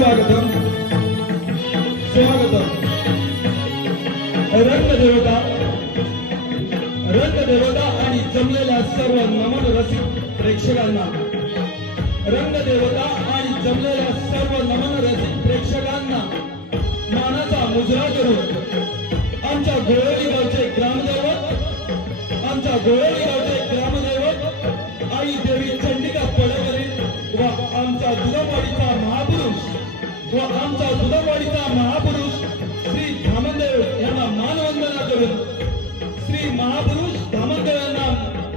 सुस्वागतम स्वागतम रंगदेवता आणि जमलेल्या सर्व नमन रसिक प्रेक्षकांना मानाचा मुजरा करून आमच्या गोळवली गावचे ग्रामदैवत आई देवी चंडिका पडळकरी व आमच्या दुधावाडीचा महापुरुष श्री धामनदेव यांना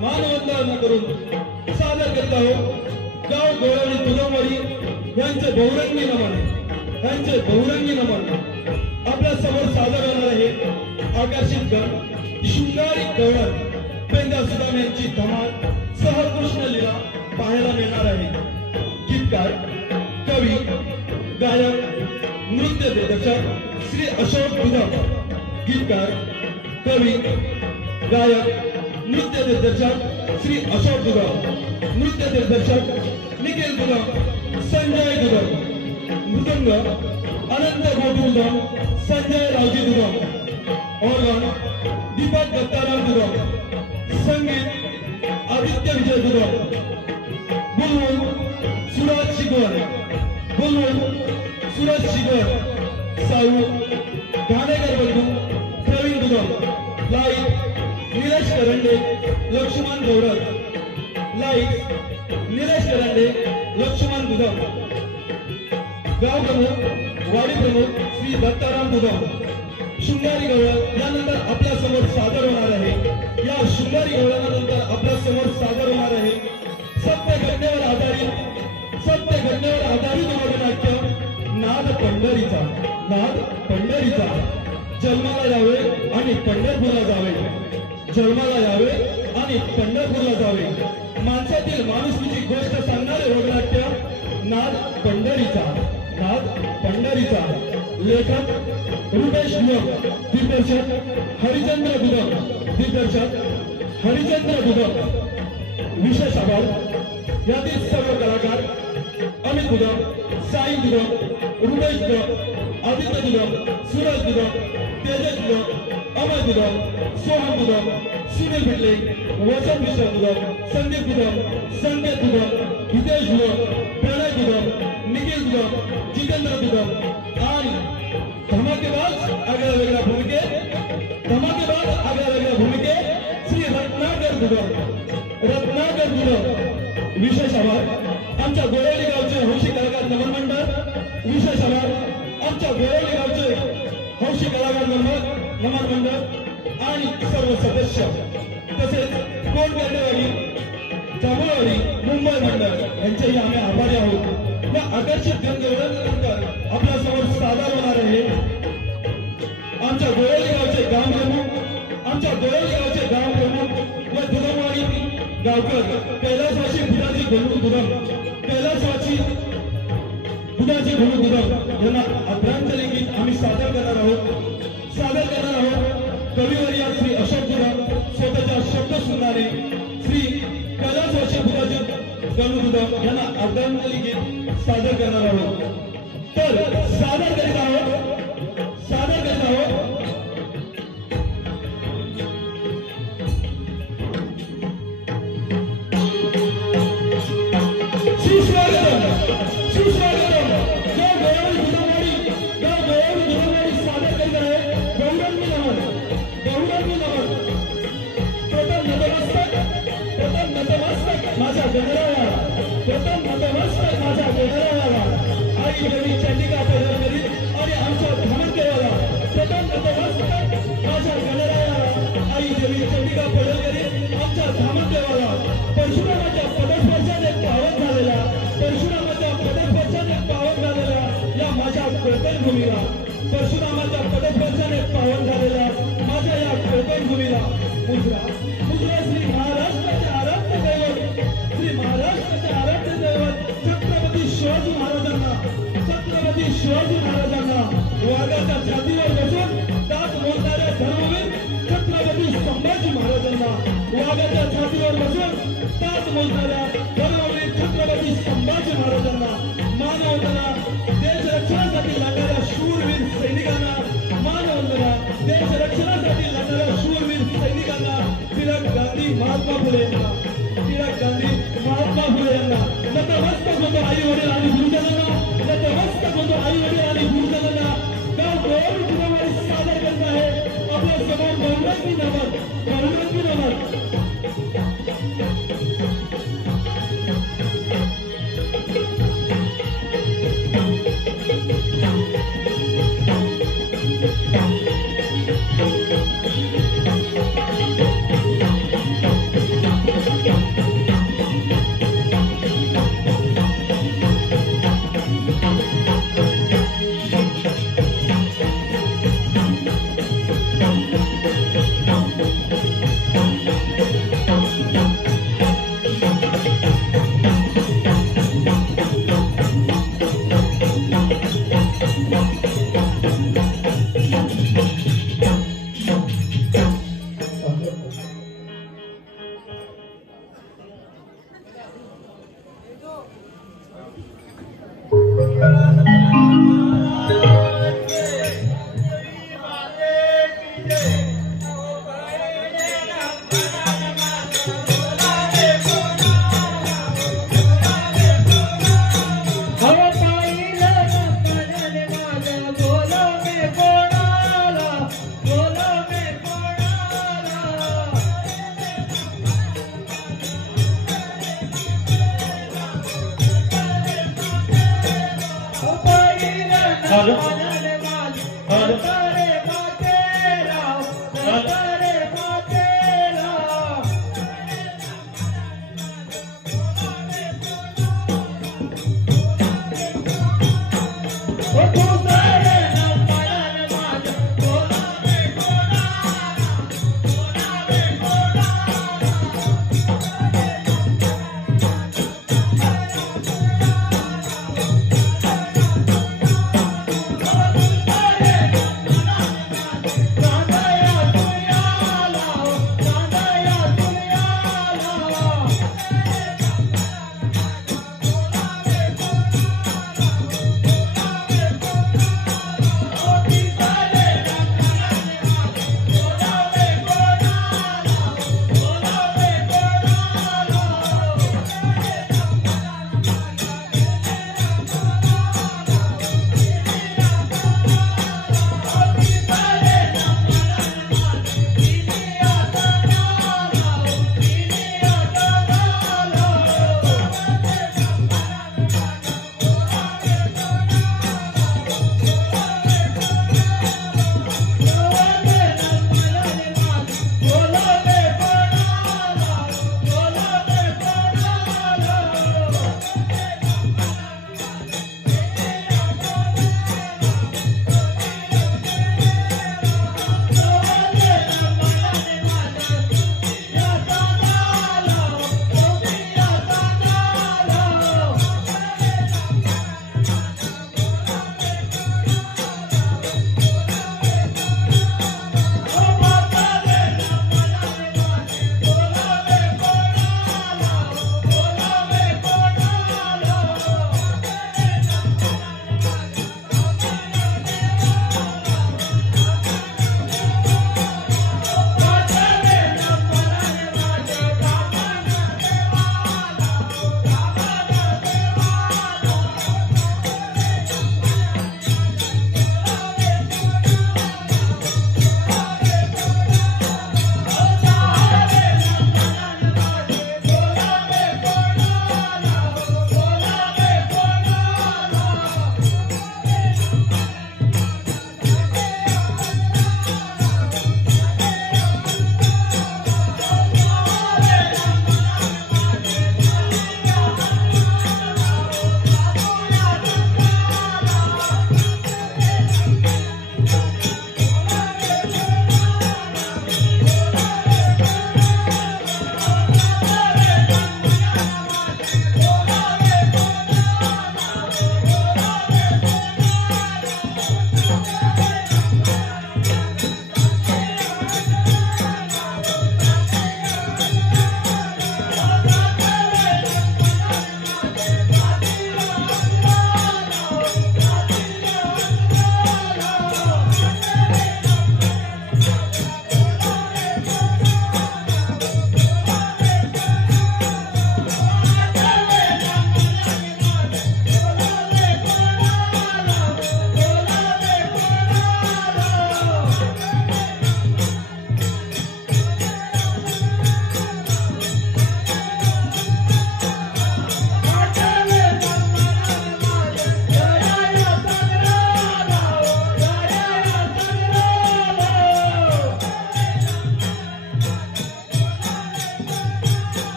मानवंदना करून सादर करीत आहोत गाव गोळवली दुधावाडी यांचे बहुरंगी नमन आपल्या समोर सादर होणार आहे। आकर्षित गण शृंगारी गवळण पेंदा सुदाम यांची धमाल सह कृष्ण लीला पाहायला मिळणार आहे। गीतकार कवी गायक नृत्य दिग्दर्शक श्री अशोक दुधाम, गीतकार कवी गायक नृत्य दिग्दर्शक श्री अशोक दुधाम, नृत्य दिग्दर्शक निखिल दुधाम, संजय दुधाम, मृदंग अनंत गोटू दुधाम, संजय रावजी दुधाम, ऑर्गन दीपक दत्ताराम दुधाम, संगीत आदित्य विजय दुधाम, बुलबुल सूरज शिगर, साऊ घाणेकर बंधू प्रवीण दुधाम, लाईट निलेश करंडे लक्ष्मण गौरव, लाईट निलेश करंडे लक्ष्मण दुधाम, गाव प्रमुख वाडी प्रमुख श्री दत्ताराम दुधाम, शृंगारी गवळण यानंतर आपल्या समोर सादर होणार आहे। या शृंगारी गवळणानंतर आपल्या समोर सादर होणार आहे सत्य घटनेवर आधारित नाट्य नाद पंढरीचा जन्माला यावे आणि पंढरपूरला जावे माणसातील माणुसकीची गोष्ट सांगणारे रोगनाट्य नाद पंढरीचा लेखक रुपेश दुधाम, दिग्दर्शक हरिचंद्र दुधाम, विशेष आभार यातील सर्व कलाकार अमित दुधाम, साई दुधाम, रुपेश दुधाम, आदित्य दुधाम, सूरज दुधाम, तेजस दुधाम, अमय दुधाम, सोहम दुधाम, सुनील भिडले, वसंत मिश्रा दुधाम, संदीप दुधाम, संकेत दुधाम, हितेश दुधाम, प्रणय दुधाम, निखिल दुधाम, जितेंद्र दुधाम आणि धमाकेबाज आगळ्या वेगळ्या भूमिके श्री रत्नाकर दुधाम, विशेष आभार आमच्या गोळवली गावचे हौशी कलाकार नमन मंडळ, विशेष आभार आमच्या गोळवली गावचे हौशी कलाकार नमन मंडळ आणि सर्व सदस्य तसेच कोंडकर्णेवाडी जांभूळवाडी मुंबई मंडळ यांचेही आम्ही आभारी आहोत। व आकर्षित गणगवळणानंतर आपल्या समोर सादर होणार आहे आमच्या गोळवली गावचे गाव प्रमुख व दुधावाडी गावकर कैलासवासी बुधाजी गणू दुधाम यांना आदरांजली गीत आम्ही सादर करणार आहोत। कविवर्य श्री अशोक दुधाम स्वतःच्या शब्द सुनारे श्री कैलासवासी बुधाजी गणू दुधाम यांना आदरांजली गीत सादर करणार आहोत। तर सादर करीत आहोत आई देवी चंडिका पडळकरी आणि आमच्या धामनदेवाला प्रथम नतमस्तक माझ्या गणरायाला आई देवी चंडिका पडळकरी आमच्या धामनदेवाला परशुरामाच्या पदस्पर्शाने पावन झालेल्या या माझ्या कोकण भूमीला माझ्या या कोकण भूमीला मुजरा श्री महाराष्ट्राचे आराध्य दैवत छत्रपती शिवाजी महाराजांना वाघाच्या छातीवर बसून दात मोजणाऱ्या धर्मवीर छत्रपती संभाजी महाराजांना वाघाच्या छातीवर बसून दात मोजणाऱ्या धर्मवीर छत्रपती संभाजी महाराजांना मानवंदना देश महात्मा फुले यांना टिळक गांधी महात्मा फुले यांना नतमस्तक होतो आई वडील आणि गुरुजनांना नतमस्तक होतो आई वडील आणि गुरुजनांना गाव गौरव दिनावारी सादर करत आहे आपल्या समोर बहुरंगी नमन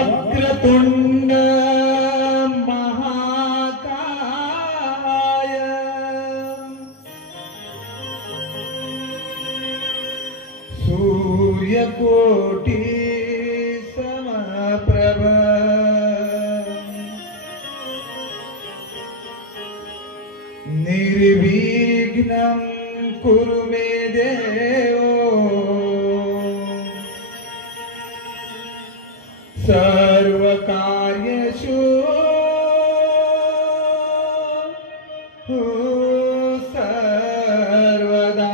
वक्रतुंड महाकाय सूर्यकोटि समप्रभ निर्विघ्नं कुरु मे देव सर्वकार्येषु सर्वदा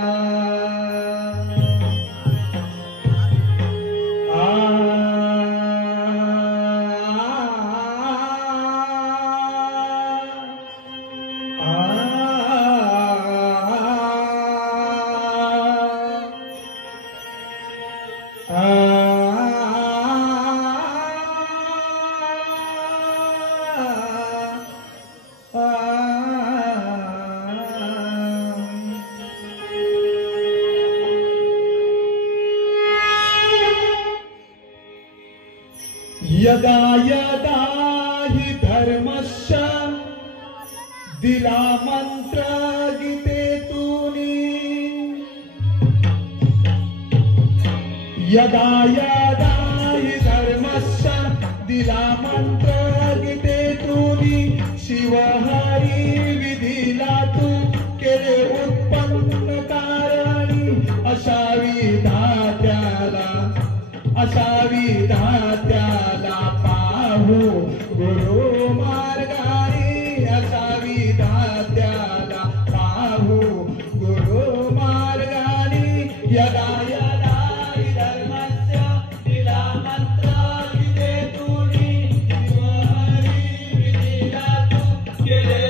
यदा यदा हि धर्मस्य दिला मंत्र गीतेतूनी यदा यदा हि धर्मस्य दिला मंत्र गीतेतूनी शिवहरी विधीला तू केले उत्पन्न कारणी असावी दात्याला पाहू गुरु मार्गाने असावी दात्याला पाहू गुरु मार्गाने यदा यदा धर्मस्य दिला मंत्र गीतेतूनी शिवहरी विधीला तू केले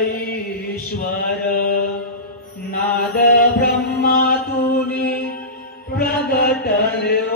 ईश्वर नाद ब्रह्मातूनी प्रगटल्यो